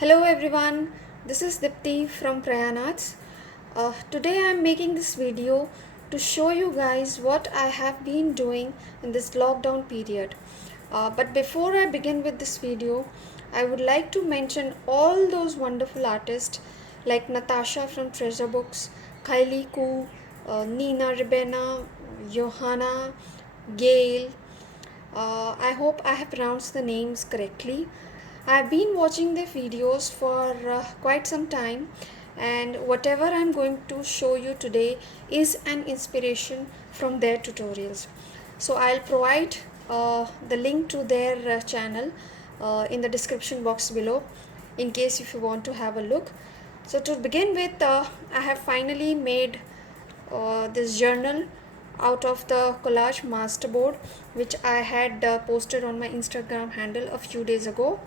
Hello everyone, this is Dipti from Prayanaths. Today I am making this video to show you guys what I have been doing in this lockdown period. But before I begin with this video, I would like to mention all those wonderful artists like Natasha from Treasure Books, Kylie Koo, Nina Ribena, Johanna, Gail. I hope I have pronounced the names correctly. I've been watching their videos for quite some time, and whatever I'm going to show you today is an inspiration from their tutorials. So I'll provide the link to their channel in the description box below in case if you want to have a look. So to begin with, I have finally made this journal out of the collage masterboard which I had posted on my Instagram handle a few days ago.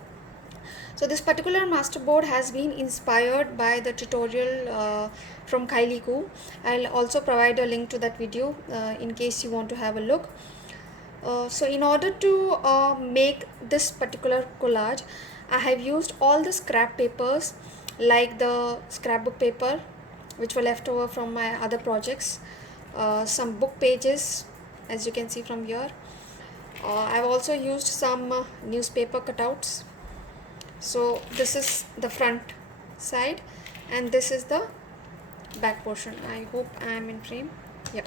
So this particular masterboard has been inspired by the tutorial from Kylie Koo. I'll also provide a link to that video in case you want to have a look. So in order to make this particular collage, I have used all the scrap papers like the scrapbook paper which were left over from my other projects, some book pages as you can see from here. I've also used some newspaper cutouts. So this is the front side and this is the back portion. I hope I am in frame. Yeah.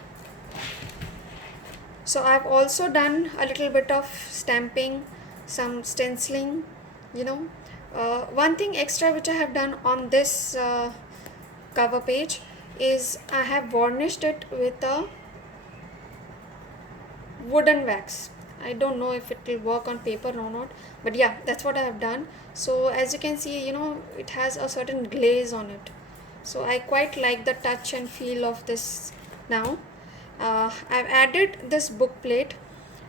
So I've also done a little bit of stamping, some stenciling, you know. One thing extra which I have done on this cover page is I have varnished it with a wooden wax. I don't know if it will work on paper or not, but yeah, that's what I have done. So as you can see, it has a certain glaze on it. So I quite like the touch and feel of this now. I've added this book plate,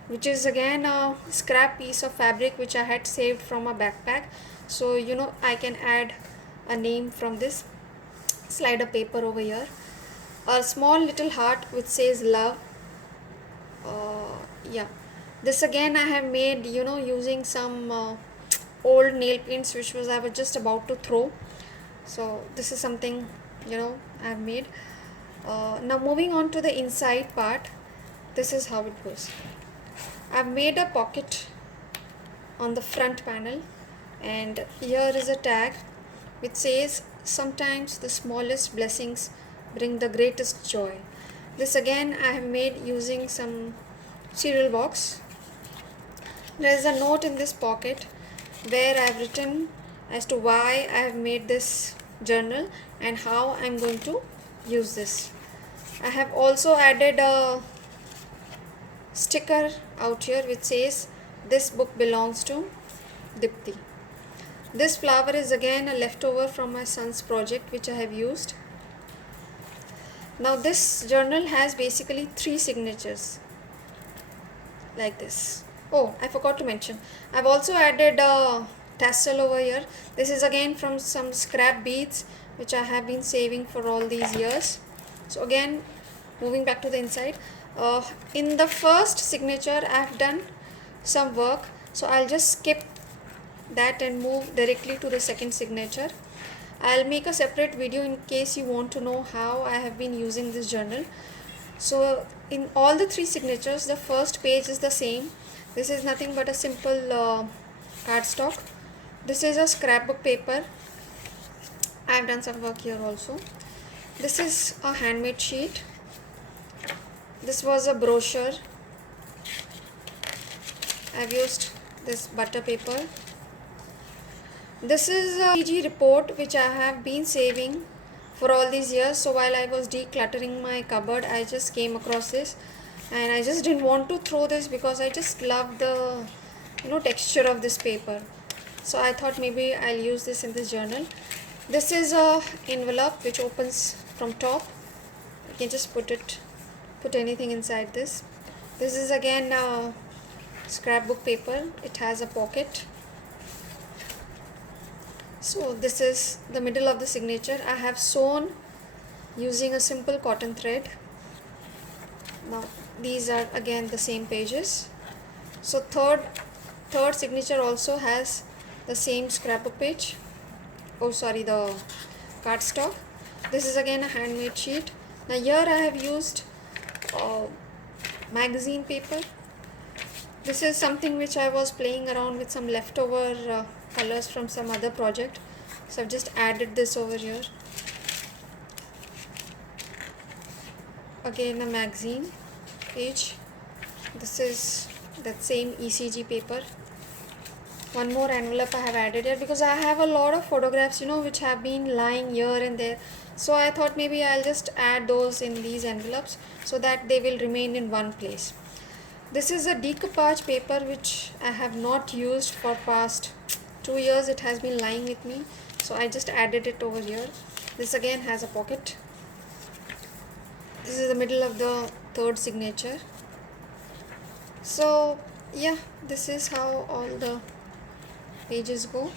which is again a scrap piece of fabric which I had saved from a backpack. So I can add a name from this slider paper over here. A small little heart which says love. Yeah, this again I have made using some old nail paints which I was just about to throw. So this is something I have made. Now moving on to the inside part, this is how it goes. I've made a pocket on the front panel, and here is a tag which says sometimes the smallest blessings bring the greatest joy. This again I have made using some cereal box. There is a note in this pocket where I have written as to why I have made this journal and how I am going to use this. I have also added a sticker out here which says this book belongs to Dipti. This flower is again a leftover from my son's project which I have used. Now this journal has basically 3 signatures like this. Oh, I forgot to mention, I've also added a tassel over here. This is again from some scrap beads which I have been saving for all these years. So again, moving back to the inside, in the first signature I have done some work, so I'll just skip that and move directly to the second signature. I'll make a separate video in case you want to know how I have been using this journal. So in all the 3 signatures, the first page is the same. This is nothing but a simple cardstock. This is a scrapbook paper. I have done some work here also. This is a handmade sheet. This was a brochure. I've used this butter paper. This is a PG report which I have been saving for all these years. So while I was decluttering my cupboard, I just came across this and I just didn't want to throw this because I just love the texture of this paper. So I thought maybe I'll use this in this journal. This is a envelope which opens from top. You can just put anything inside this. This is again a scrapbook paper. It has a pocket. So this is the middle of the signature. I have sewn using a simple cotton thread. Now these are again the same pages. So third signature also has the same scrapbook page. oh sorry, the cardstock. This is again a handmade sheet. Now here I have used magazine paper. This is something which I was playing around with some leftover colors from some other project, so I've just added this over here. Again a magazine page. This is that same ECG paper. One more envelope I have added here because I have a lot of photographs, which have been lying here and there. So I thought maybe I'll just add those in these envelopes so that they will remain in one place. This is a decoupage paper which I have not used for past 2 years. It has been lying with me, so I just added it over here. This again has a pocket. This is the middle of the third signature. So yeah, this is how all the pages go.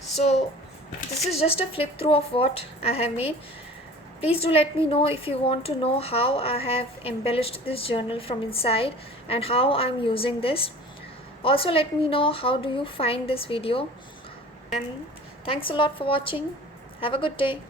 So this is just a flip through of what I have made. Please do let me know if you want to know how I have embellished this journal from inside and how I'm using this. Also let me know how do you find this video, and thanks a lot for watching. Have a good day.